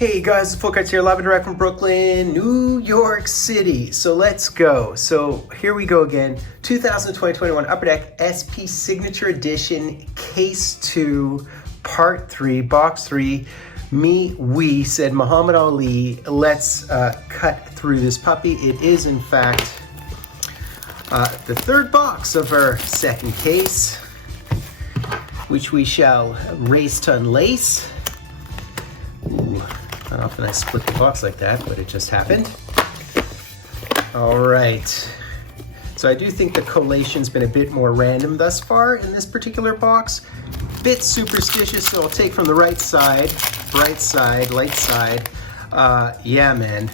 Hey guys, it's Fultoncards here, live and direct from Brooklyn, New York City. So let's go. So here we go again. 2020-21 Upper Deck SP Signature Edition Case 2, Part 3, Box 3. We said Muhammad Ali. Let's cut through this puppy. It is in fact the third box of our second case, which we shall race to unlace. Ooh. Not often I split the box like that, but it just happened. All right. So I do think the collation's been a bit more random thus far in this particular box. Bit superstitious, so I'll take from the right side, bright side, light side. Yeah, man.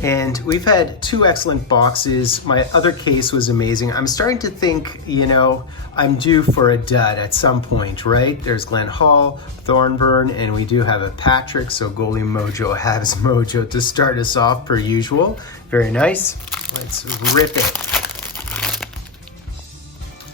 And we've had two excellent boxes. My other case was amazing. I'm starting to think, you know, I'm due for a dud at some point, right? There's Glenn Hall, Thornburn, and we do have a Patrick, so goalie mojo has mojo to start us off per usual. Very nice. Let's rip it.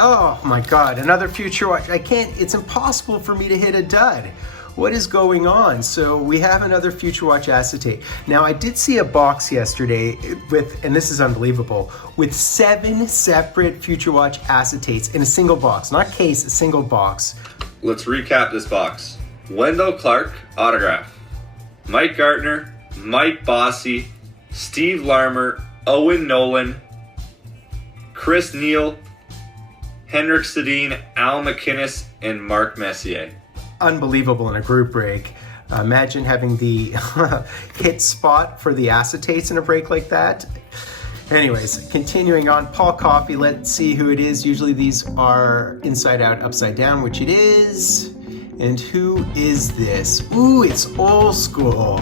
Oh my God, another Future Watch. It's impossible for me to hit a dud. What is going on? So we have another Future Watch acetate. Now I did see a box yesterday with, and this is unbelievable, with 7 separate Future Watch acetates in a single box. Not case, a single box. Let's recap this box. Wendell Clark, autograph. Mike Gartner, Mike Bossy, Steve Larmer, Owen Nolan, Chris Neal, Henrik Sedin, Al McInnes, and Mark Messier. Unbelievable in a group break. Imagine having the hit spot for the acetates in a break like that. Anyways, continuing on, Paul Coffey, let's see who it is. Usually these are inside out, upside down, which it is. And who is this? Ooh, it's old school.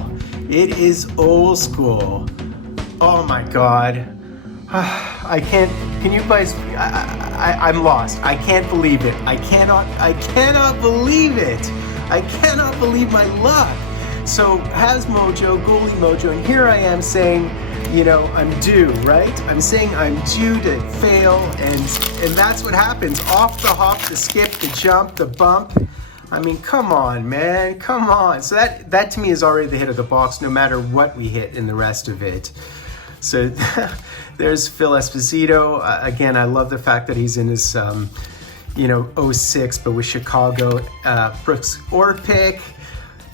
It is old school. Oh my God. I can't, can you guys, I'm lost. I can't believe it. I cannot believe it. I cannot believe my luck. So has mojo, goalie mojo, and here I am saying, you know, I'm due, right? I'm saying I'm due to fail, and that's what happens. Off the hop, the skip, the jump, the bump. I mean, come on, man, come on. So that to me is already the hit of the box, no matter what we hit in the rest of it. So there's Phil Esposito. Again, I love the fact that he's in his, 06, but with Chicago. Brooks Orpik,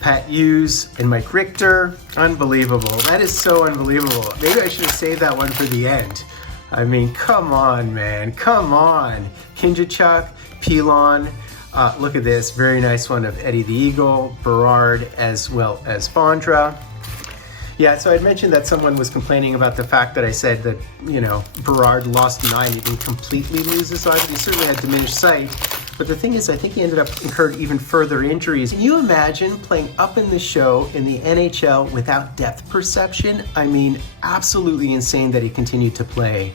Pat Hughes, and Mike Richter. Unbelievable. That is so unbelievable. Maybe I should have saved that one for the end. I mean, come on, man. Come on. Kinjachuk, Pilon. Look at this. Very nice one of Eddie the Eagle, Berard, as well as Fondra. Yeah, so I'd mentioned that someone was complaining about the fact that I said that, Berard lost 9. He didn't completely lose his eye, but he certainly had diminished sight. But the thing is, I think he ended up incurred even further injuries. Can you imagine playing up in the show in the NHL without depth perception? I mean, absolutely insane that he continued to play.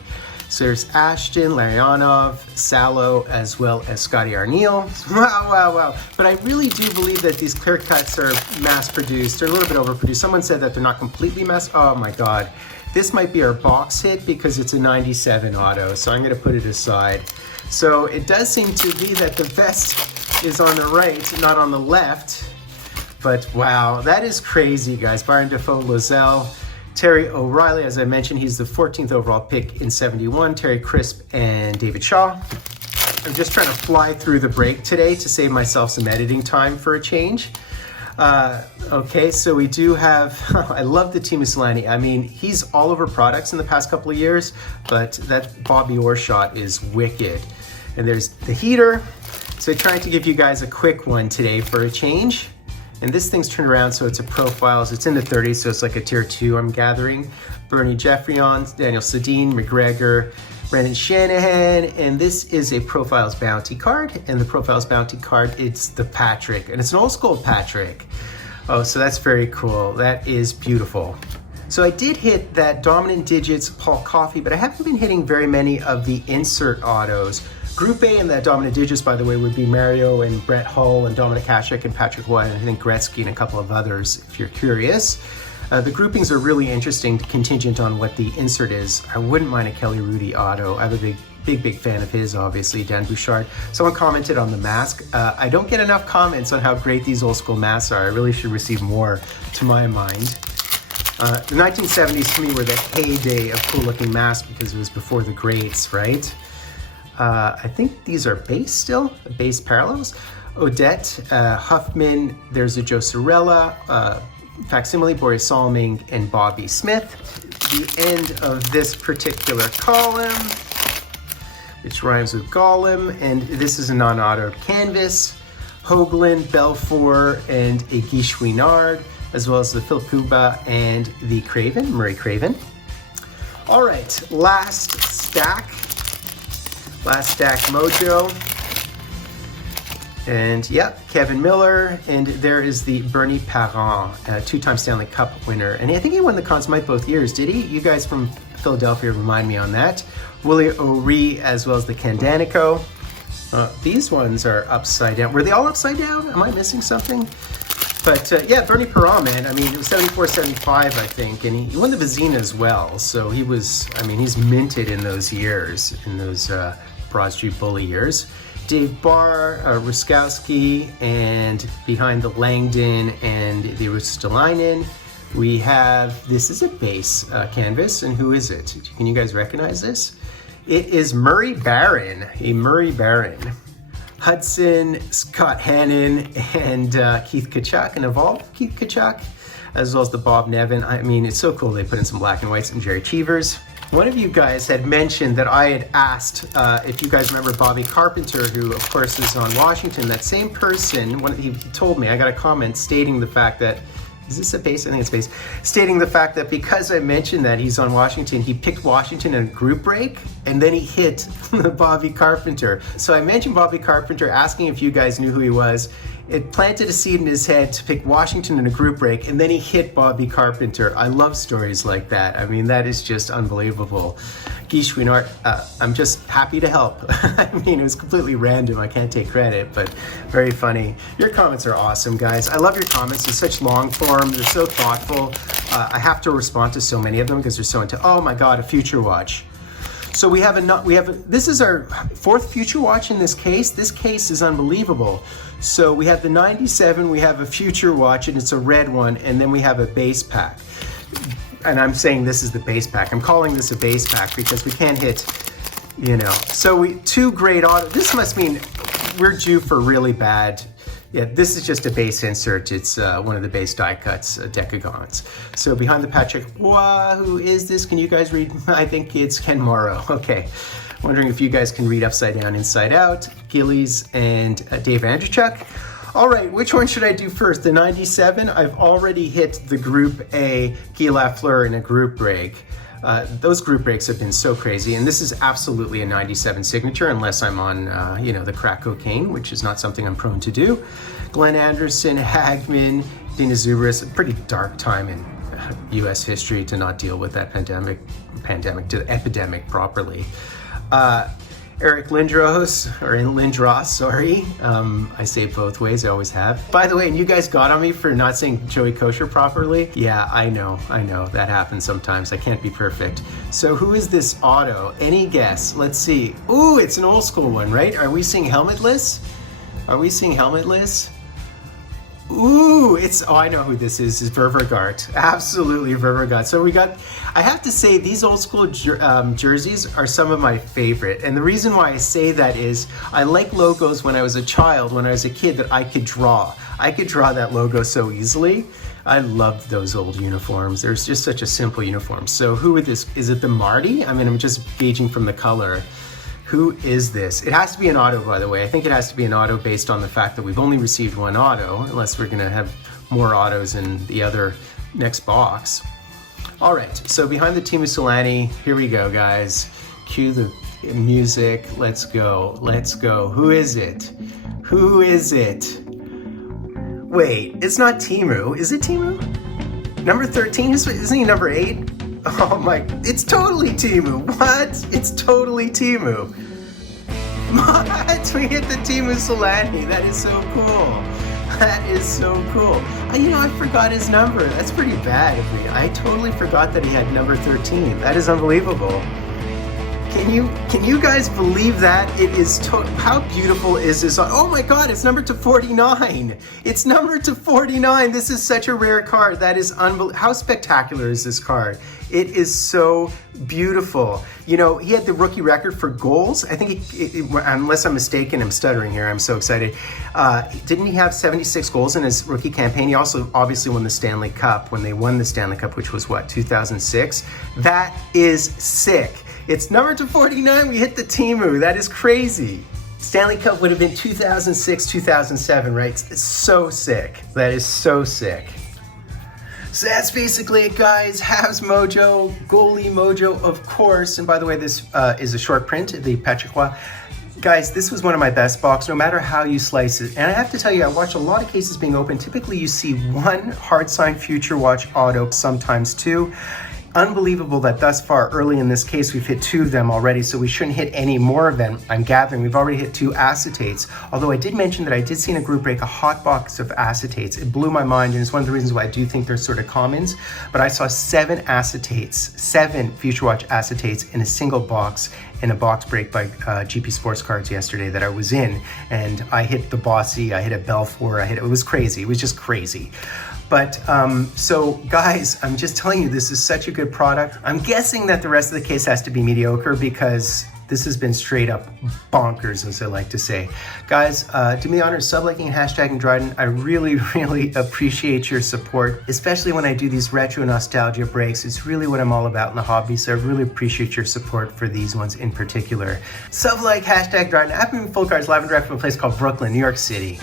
So there's Ashton, Larionov, Salo, as well as Scotty Arniel. Wow. But I really do believe that these clear cuts are mass-produced. They're a little bit overproduced. Someone said that they're not completely oh my God. This might be our box hit because it's a 97 auto, so I'm gonna put it aside. So it does seem to be that the vest is on the right, not on the left. But wow, that is crazy, guys. Byron Defoe, Lozelle, Terry O'Reilly, as I mentioned, he's the 14th overall pick in 71. Terry Crisp and David Shaw. I'm just trying to fly through the break today to save myself some editing time for a change. Okay, so we do have, I love the Teemu Selanne. I mean, he's all over products in the past couple of years, but that Bobby Orr shot is wicked. And there's the heater. So trying to give you guys a quick one today for a change. And this thing's turned around, so it's a profiles. It's in the 30s, so it's like a tier 2 I'm gathering. Bernie Jeffrion, Daniel Sedin, McGregor, Brendan Shanahan, and this is a profiles bounty card. And the profiles bounty card, it's the Patrick, and it's an old school Patrick. Oh, so that's very cool. That is beautiful. So I did hit that dominant digits Paul Coffey, but I haven't been hitting very many of the insert autos. Group A in that dominant digits, by the way, would be Mario and Brett Hull and Dominic Hasek and Patrick White, and I think Gretzky and a couple of others, if you're curious. The groupings are really interesting, contingent on what the insert is. I wouldn't mind a Kelly Rudy auto. I have a big big fan of his, obviously, Dan Bouchard. Someone commented on the mask. I don't get enough comments on how great these old school masks are. I really should receive more, to my mind. The 1970s to me were the heyday of cool looking masks because it was before the greats, right? I think these are base still, base parallels. Odette, Huffman, there's a Joe Sorella, Facsimile, Boris Salming, and Bobby Smith. The end of this particular column, which rhymes with Gollum, and this is a non-auto canvas. Hoagland, Belfour, and a Guy Chouinard, as well as the Phil Kuba and the Craven, Murray Craven. All right, last stack mojo. And yep, Kevin Miller, and there is the Bernie Parent, two-time Stanley Cup winner. And I think he won the Conn Smythe both years, did he? You guys from Philadelphia remind me on that. Willie O'Ree, as well as the Candanico. These ones are upside down. Were they all upside down? Am I missing something? But yeah, Bernie Parent, man, I mean, it was 74, 75, I think, and he won the Vizina as well. So he was, I mean, he's minted in those years, in those Broad Street Bully years. Dave Barr, Ruskowski, and behind the Langdon and the Ristolainen, we have, this is a base canvas, and who is it? Can you guys recognize this? It is Murray Barron, a Murray Barron. Hudson, Scott Hannon, and Keith Kachuk, an evolved Keith Kachuk, as well as the Bob Nevin. I mean, it's so cool they put in some black and whites and Jerry Cheevers. One of you guys had mentioned that I had asked if you guys remember Bobby Carpenter, who of course is on Washington. That same person, he told me, I got a comment stating the fact that, is this a base? I think it's base. Stating the fact that because I mentioned that he's on Washington, he picked Washington in a group break, and then he hit Bobby Carpenter. So I mentioned Bobby Carpenter, asking if you guys knew who he was. It planted a seed in his head to pick Washington in a group break, and then he hit Bobby Carpenter. I love stories like that. I mean, that is just unbelievable. Guy Chouinard, I'm just happy to help. I mean, it was completely random. I can't take credit, but very funny. Your comments are awesome, guys. I love your comments. They're such long form. They're so thoughtful. I have to respond to so many of them because they're so into, oh my God, a Future Watch. So this is our fourth Future Watch in this case. This case is unbelievable. So we have the 97, we have a Future Watch, and it's a red one, and then we have a base pack. And I'm saying this is the base pack. I'm calling this a base pack because we can't hit, you know. So two great auto. This must mean we're due for really bad. Yeah, this is just a base insert. It's one of the base die cuts, Decagons. So behind the Patrick, who is this? Can you guys read? I think it's Ken Morrow. Okay. Wondering if you guys can read Upside Down, Inside Out, Gillies, and Dave Andrzejczyk. All right, which one should I do first? The 97, I've already hit the Group A, Guy Lafleur in a group break. Those group breaks have been so crazy, and this is absolutely a 97 signature unless I'm on, the crack cocaine, which is not something I'm prone to do. Glenn Anderson, Hagman, Dina Zubris, a pretty dark time in U.S. history to not deal with that epidemic properly. Eric Lindros, sorry. I say it both ways, I always have. By the way, and you guys got on me for not saying Joey Kosher properly. Yeah, I know, that happens sometimes. I can't be perfect. So who is this auto? Any guess? Let's see. Ooh, it's an old school one, right? Are we seeing helmetless? Ooh, I know who this is Ververgaard. Absolutely Ververgaard. So I have to say these old school jerseys are some of my favorite. And the reason why I say that is I like logos when I was a child, when I was a kid that I could draw. I could draw that logo so easily. I loved those old uniforms. There's just such a simple uniform. So who is this? Is it the Marty? I mean, I'm just gauging from the color. Who is this? It has to be an auto, by the way. I think it has to be an auto based on the fact that we've only received one auto, unless we're gonna have more autos in the other next box. All right, so behind the Teemu Selanne, here we go, guys. Cue the music, let's go. Who is it? Wait, it's not Teemu. Is it Teemu? Number 13, isn't he number 8? Oh my, it's totally Teemu. What? It's totally Teemu. What? We hit the Teemu Selanne. That is so cool. I forgot his number. That's pretty bad of me. I totally forgot that he had number 13. That is unbelievable. Can you guys believe that? It is how beautiful is this? Oh my God, it's numbered to 49. It's numbered to 49. This is such a rare card. That is unbelievable. How spectacular is this card? It is so beautiful. You know, he had the rookie record for goals. I think, unless I'm mistaken, I'm stuttering here. I'm so excited. Didn't he have 76 goals in his rookie campaign? He also obviously won the Stanley Cup when they won the Stanley Cup, which was what, 2006? That is sick. It's numbered to 49. We hit the Timu. That is crazy. Stanley Cup would have been 2006, 2007, right? It's so sick. That is so sick. So that's basically it, guys. Habs Mojo, Goalie Mojo, of course. And by the way, this is a short print, the Patricois. Guys, this was one of my best box, no matter how you slice it. And I have to tell you, I watched a lot of cases being open. Typically, you see one hard sign Future Watch auto, sometimes two. Unbelievable that thus far, early in this case, we've hit 2 of them already, so we shouldn't hit any more of them. I'm gathering we've already hit 2 acetates, although I did mention that I did see in a group break a hot box of acetates. It blew my mind, and it's one of the reasons why I do think they're sort of commons, but I saw 7 acetates, 7 Future Watch acetates in a single box in a box break by GP Sports Cards yesterday that I was in, and I hit the Bossy, I hit a Belfour, it was crazy, it was just crazy. But so guys, I'm just telling you, this is such a good product. I'm guessing that the rest of the case has to be mediocre because this has been straight up bonkers, as I like to say. Guys, do me the honor of sub-liking and hashtagging Dryden. I really, really appreciate your support, especially when I do these retro nostalgia breaks. It's really what I'm all about in the hobby, so I really appreciate your support for these ones in particular. Sub-like, hashtag Dryden. I've been Fultoncards live and direct from a place called Brooklyn, New York City.